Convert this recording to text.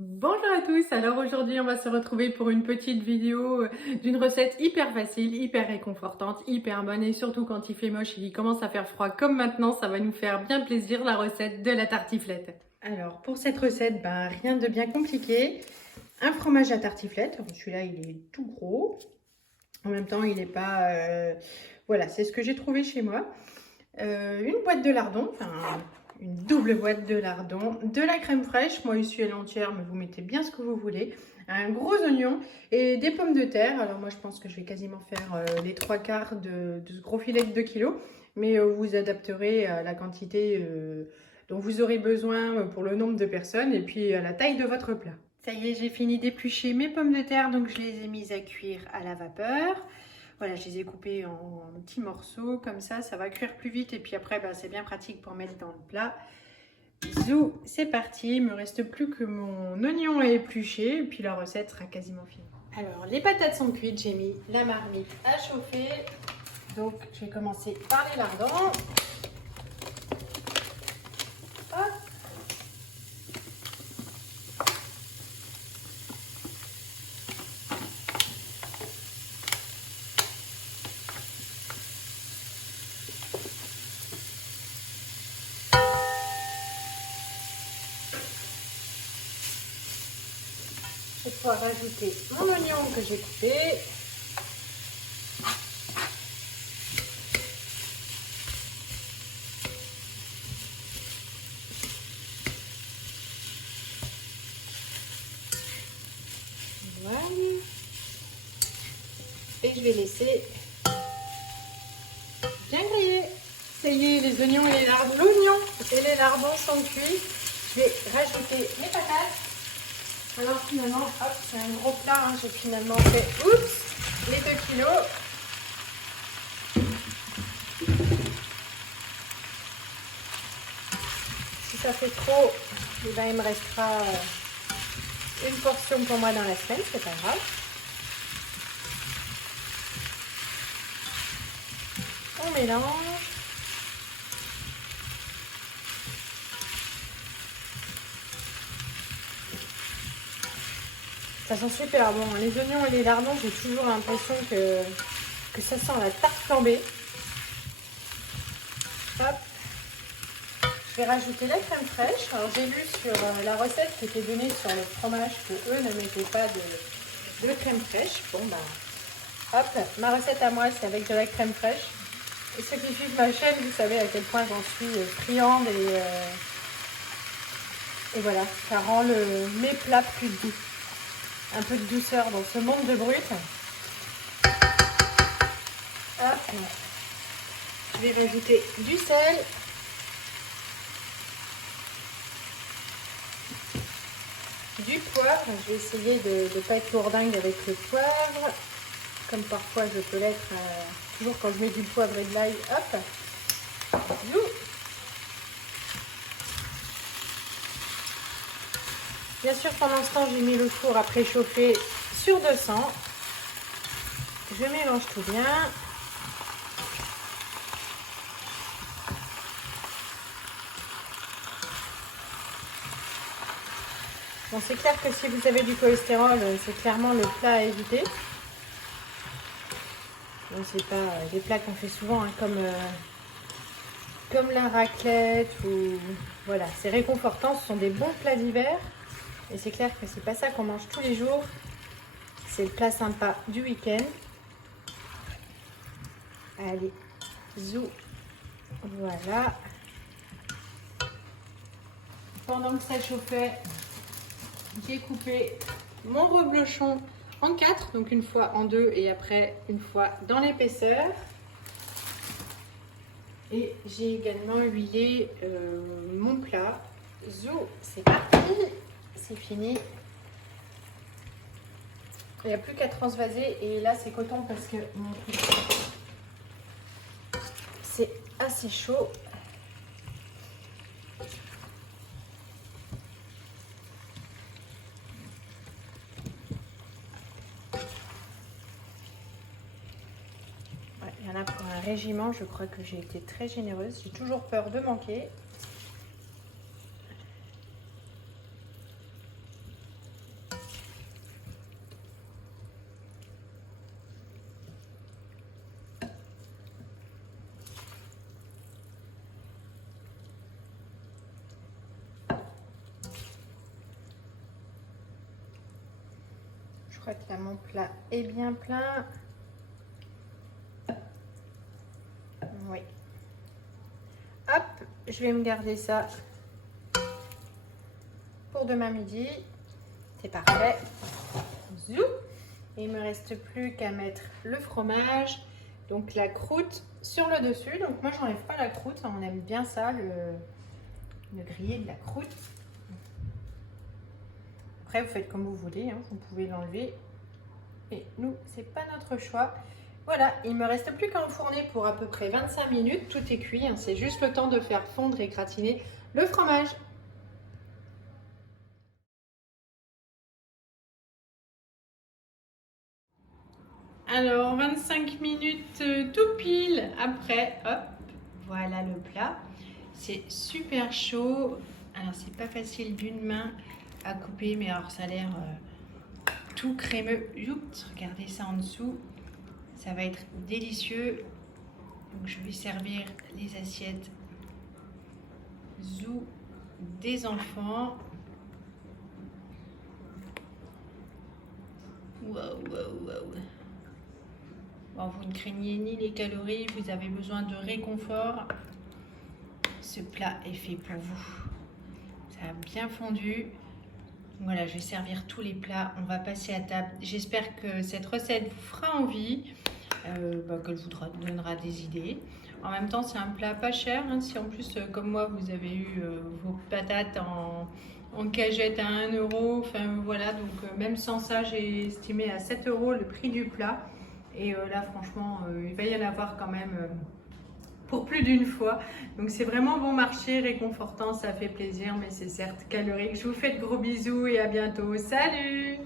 Bonjour à tous, alors aujourd'hui on va se retrouver pour une petite vidéo d'une recette hyper facile, hyper réconfortante, hyper bonne et surtout quand il fait moche et qu'il commence à faire froid comme maintenant, ça va nous faire bien plaisir, la recette de la tartiflette. Alors pour cette recette, rien de bien compliqué, un fromage à tartiflette, celui-là il est tout gros, en même temps il n'est pas... Voilà, c'est ce que j'ai trouvé chez moi. Une boîte de lardons, enfin une double boîte de lardons, de la crème fraîche, moi ici elle est entière mais vous mettez bien ce que vous voulez, un gros oignon et des pommes de terre. Alors moi je pense que je vais quasiment faire les 3/4 de ce gros filet de 2 kg, mais vous adapterez à la quantité dont vous aurez besoin pour le nombre de personnes et puis à la taille de votre plat. Ça y est, j'ai fini d'éplucher mes pommes de terre, donc je les ai mises à cuire à la vapeur. Voilà, je les ai coupés en petits morceaux, comme ça va cuire plus vite. Et puis après, c'est bien pratique pour mettre dans le plat. Zou, c'est parti. Il me reste plus que mon oignon à éplucher. Et puis la recette sera quasiment finie. Alors, les patates sont cuites. J'ai mis la marmite à chauffer. Donc, je vais commencer par les lardons. Hop. Je vais pouvoir rajouter mon oignon que j'ai coupé. Voilà. Et je vais laisser bien griller. Ça y est, les oignons et les lardons, l'oignon et les lardons sont cuits. Je vais rajouter les patates. Alors finalement, hop, c'est un gros plat, hein. J'ai finalement fait, oups, les 2 kilos. Si ça fait trop, il me restera une portion pour moi dans la semaine, c'est pas grave. On mélange. Ça sent super bon. Les oignons et les lardons, j'ai toujours l'impression que ça sent la tarte flambée. Hop. Je vais rajouter la crème fraîche. Alors j'ai lu sur la recette qui était donnée sur le fromage que eux ne mettaient pas de crème fraîche. Bon hop, ma recette à moi c'est avec de la crème fraîche. Et ceux qui suivent ma chaîne, vous savez à quel point j'en suis friande et voilà, ça rend mes plats plus doux. Un peu de douceur dans ce monde de brut. Hop. Je vais rajouter du sel. Du poivre. Je vais essayer de ne pas être lourdingue avec le poivre. Comme parfois je peux l'être toujours quand je mets du poivre et de l'ail. Hop. Zou. Bien sûr, pendant ce temps, j'ai mis le four à préchauffer sur 200. Je mélange tout bien. Bon, c'est clair que si vous avez du cholestérol, c'est clairement le plat à éviter. Bon, c'est pas des plats qu'on fait souvent, hein, comme la raclette ou voilà, c'est réconfortant. Ce sont des bons plats d'hiver. Et c'est clair que c'est pas ça qu'on mange tous les jours. C'est le plat sympa du week-end. Allez, zou. Voilà. Pendant que ça chauffait, j'ai coupé mon reblochon en 4, donc une fois en 2 et après une fois dans l'épaisseur. Et j'ai également huilé mon plat. Zou, c'est parti, c'est fini. Il n'y a plus qu'à transvaser et là c'est coton parce que c'est assez chaud. Il y en a pour un régiment, je crois que j'ai été très généreuse. J'ai toujours peur de manquer. crois que là mon plat est bien plein. Oui. Hop, je vais me garder ça pour demain midi. C'est parfait. Zou. Et il me reste plus qu'à mettre le fromage, donc la croûte sur le dessus. Donc moi j'enlève pas la croûte, on aime bien ça, le grillé de la croûte. Après vous faites comme vous voulez, hein, vous pouvez l'enlever. Et nous c'est pas notre choix. Voilà, il me reste plus qu'à enfourner pour à peu près 25 minutes. Tout est cuit, hein, c'est juste le temps de faire fondre et gratiner le fromage. Alors 25 minutes tout pile après, hop, voilà le plat. C'est super chaud. Alors c'est pas facile d'une main à couper, mais alors ça a l'air tout crémeux. Oups, regardez ça en dessous. Ça va être délicieux. Donc je vais servir les assiettes Zou des enfants. Waouh, waouh, waouh. Bon, vous ne craignez ni les calories, vous avez besoin de réconfort. Ce plat est fait pour vous. Ça a bien fondu. Voilà, je vais servir tous les plats. On va passer à table. J'espère que cette recette vous fera envie, qu'elle vous donnera des idées. En même temps, c'est un plat pas cher. Hein. Si en plus, comme moi, vous avez eu vos patates en cagette à 1 €. Enfin voilà, donc même sans ça, j'ai estimé à 7 € le prix du plat. Et là, franchement, il va y en avoir quand même pour plus d'une fois. Donc c'est vraiment bon marché, réconfortant, ça fait plaisir, mais c'est certes calorique. Je vous fais de gros bisous et à bientôt. Salut!